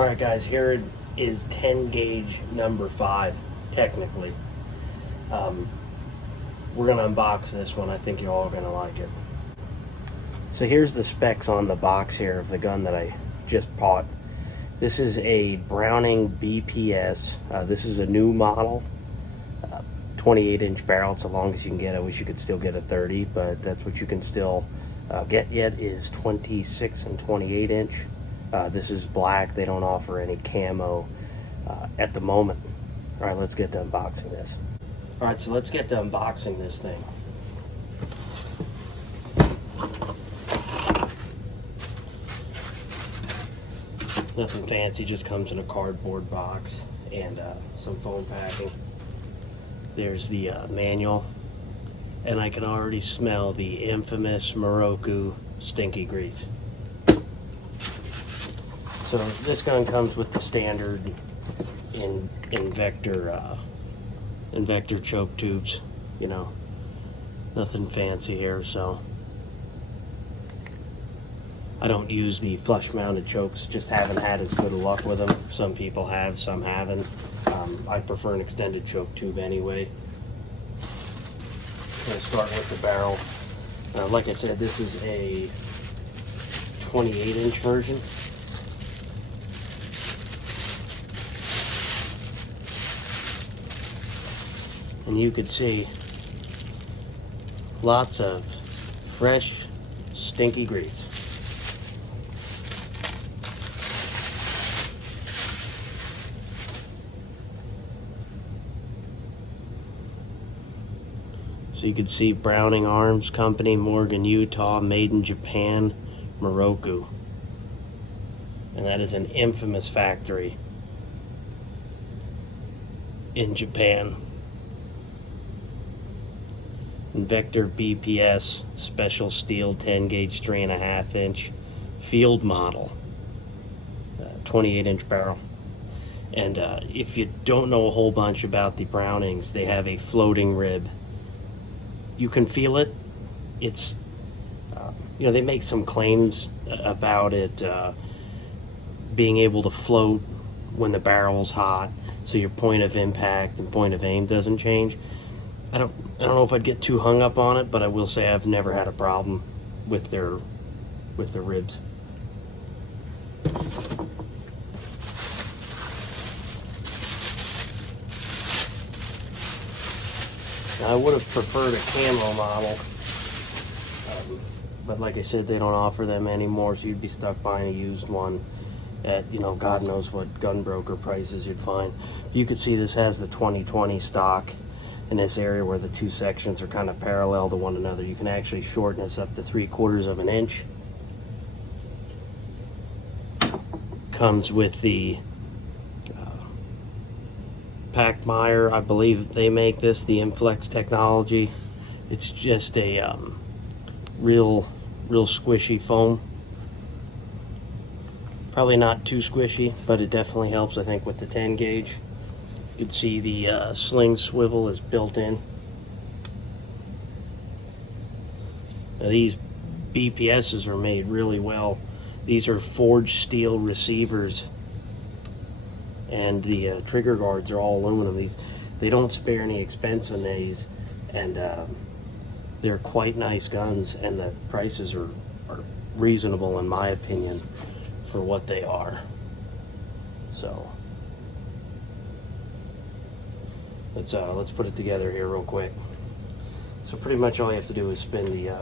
Alright guys, here it is 10 gauge number 5, technically. We're going to unbox this one. I think you're all going to like it. So here's the specs on the box here of the gun that I just bought. This is a Browning BPS. This is a new model. 28-inch barrel. It's the longest you can get. I wish you could still get a 30, but that's what you can still get yet is 26 and 28-inch. This is black. They don't offer any camo at the moment. All right, let's get to unboxing this. All right, so let's get to unboxing this thing. Nothing fancy, just comes in a cardboard box and some foam packing. There's the manual, and I can already smell the infamous Morocco stinky grease. So this gun comes with the standard Invector choke tubes, you know, nothing fancy here. So I don't use the flush mounted chokes, just haven't had as good luck with them. Some people have, some haven't. I prefer an extended choke tube anyway. I'm going to start with the barrel. Like I said, this is a 28-inch version. And you could see lots of fresh, stinky grease. So you could see Browning Arms Company, Morgan, Utah, made in Japan, Morocco. And that is an infamous factory in Japan. Invector BPS special steel 10 gauge 3.5 inch field model, 28-inch barrel. And if you don't know a whole bunch about the Brownings, they have a floating rib. You can feel it. It's you know, they make some claims about it being able to float when the barrel's hot, so your point of impact and point of aim doesn't change. I don't know if I'd get too hung up on it, but I will say I've never had a problem with their ribs. Now, I would have preferred a camo model, but like I said, they don't offer them anymore, so you'd be stuck buying a used one at, you know, God knows what gun broker prices you'd find. You could see this has the 2020 stock. In this area where the two sections are kind of parallel to one another, you can actually shorten this up to 3/4 of an inch. Comes with the Packmeyer, I believe they make this, the Inflex technology. It's just a real squishy foam. Probably not too squishy, but it definitely helps, I think, with the 10 gauge. You can see the sling swivel is built in. Now, these BPSs are made really well. These are forged steel receivers, and the trigger guards are all aluminum. They don't spare any expense on these, and they're quite nice guns, and the prices are reasonable in my opinion for what they are. So let's put it together here real quick. So pretty much all you have to do is spin the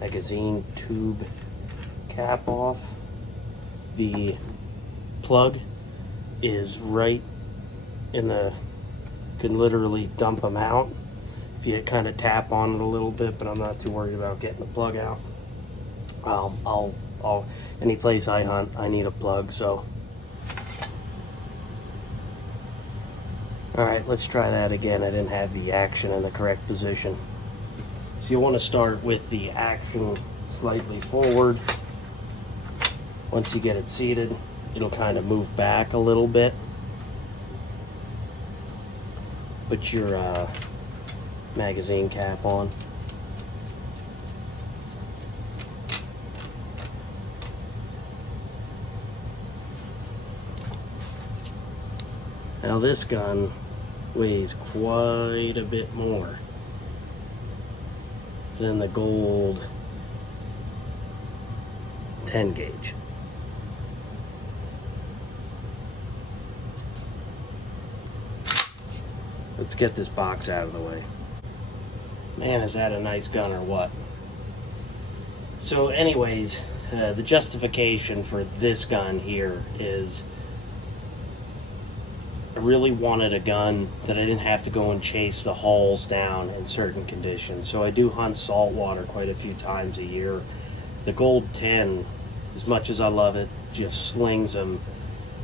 magazine tube cap off. The plug is right in the, you can literally dump them out if you kind of tap on it a little bit, but I'm not too worried about getting the plug out. Any place I hunt, I need a plug, so. All right, let's try that again. I didn't have the action in the correct position. So you want to start with the action slightly forward. Once you get it seated, it'll kind of move back a little bit. Put your magazine cap on. Now this gun weighs quite a bit more than the gold 10 gauge. Let's get this box out of the way. Man, is that a nice gun or what? So anyways, the justification for this gun here is I really wanted a gun that I didn't have to go and chase the hulls down in certain conditions. So I do hunt saltwater quite a few times a year. The Gold 10, as much as I love it, just slings them,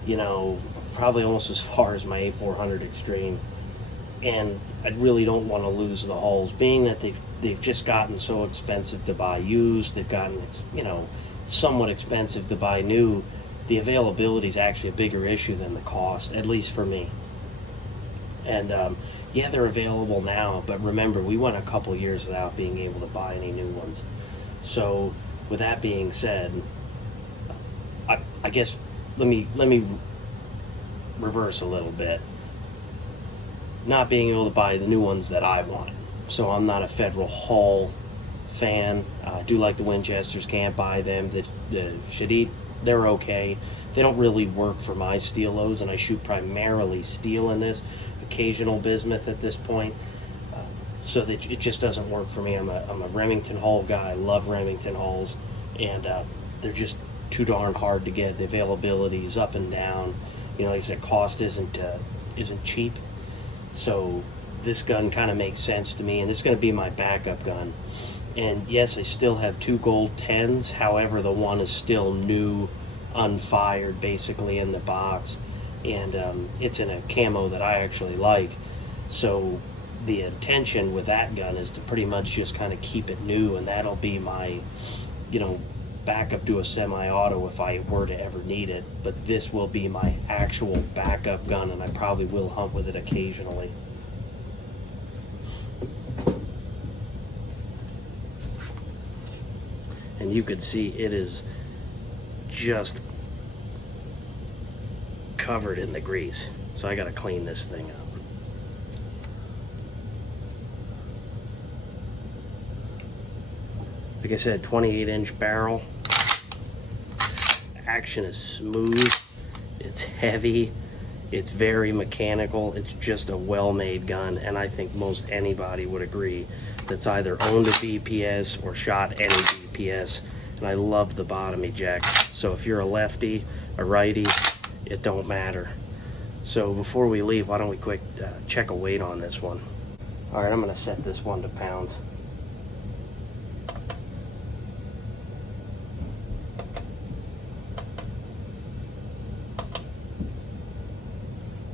you know, probably almost as far as my A400 Extreme. And I really don't want to lose the hulls, being that they've just gotten so expensive to buy used. They've gotten, you know, somewhat expensive to buy new. The availability is actually a bigger issue than the cost, at least for me. And yeah, they're available now, but remember, we went a couple years without being able to buy any new ones. So with that being said, I guess let me reverse a little bit. Not being able to buy the new ones that I want. So I'm not a Federal Hull fan. I do like the Winchesters, can't buy them. The Shadid, they're okay. They don't really work for my steel loads, and I shoot primarily steel in this, occasional bismuth at this point. So that it just doesn't work for me. I'm a Remington Hull guy. I love Remington Hulls, and they're just too darn hard to get. The availability is up and down. You know, like I said, cost isn't cheap. So this gun kind of makes sense to me, and it's going to be my backup gun. And yes, I still have two Gold 10s. However, the one is still new, unfired, basically in the box, and it's in a camo that I actually like. So the intention with that gun is to pretty much just kind of keep it new, and that'll be my, you know, backup to a semi-auto if I were to ever need it. But this will be my actual backup gun, and I probably will hunt with it occasionally. And you could see it is just covered in the grease, so I gotta clean this thing up. Like I said, 28-inch barrel. Action is smooth, it's heavy, it's very mechanical. It's just a well-made gun, and I think most anybody would agree that's either owned a BPS or shot any BPS. And I love the bottom eject. So if you're a lefty, a righty, it don't matter. So before we leave, why don't we quick check a weight on this one. All right, I'm gonna set this one to pounds.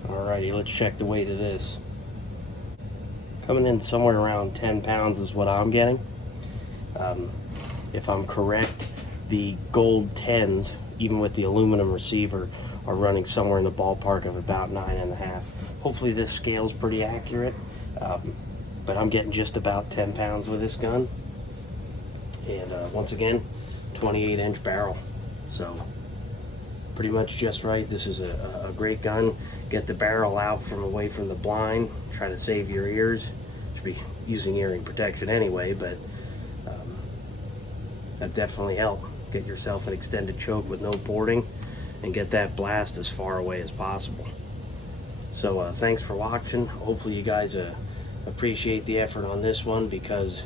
Alrighty, let's check the weight of this. Coming in somewhere around 10 pounds is what I'm getting. If I'm correct, the Gold 10s, even with the aluminum receiver, are running somewhere in the ballpark of about 9.5. Hopefully this scale's pretty accurate, but I'm getting just about 10 pounds with this gun. And once again, 28-inch barrel. So pretty much just right. This is a great gun. Get the barrel out from away from the blind. Try to save your ears. Should be using earring protection anyway, but that definitely help. Get yourself an extended choke with no porting, and get that blast as far away as possible. So thanks for watching. Hopefully you guys appreciate the effort on this one, because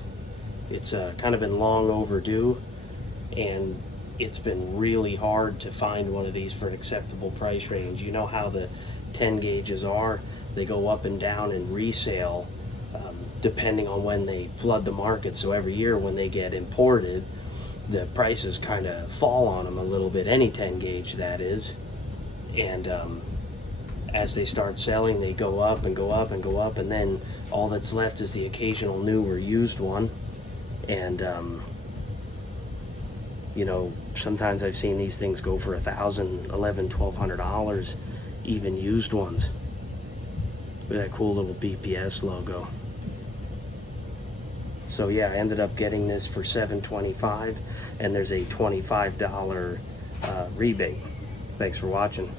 it's kind of been long overdue, and it's been really hard to find one of these for an acceptable price range. You know how the 10 gauges are. They go up and down in resale depending on when they flood the market. So every year when they get imported, the prices kind of fall on them a little bit, any 10 gauge that is. And as they start selling, they go up and go up and go up, and then all that's left is the occasional new or used one. And you know, sometimes I've seen these things go for $1,000, $1,100, $1,200, even used ones. With that cool little BPS logo. So yeah, I ended up getting this for $725, and there's a $25 rebate. Thanks for watching.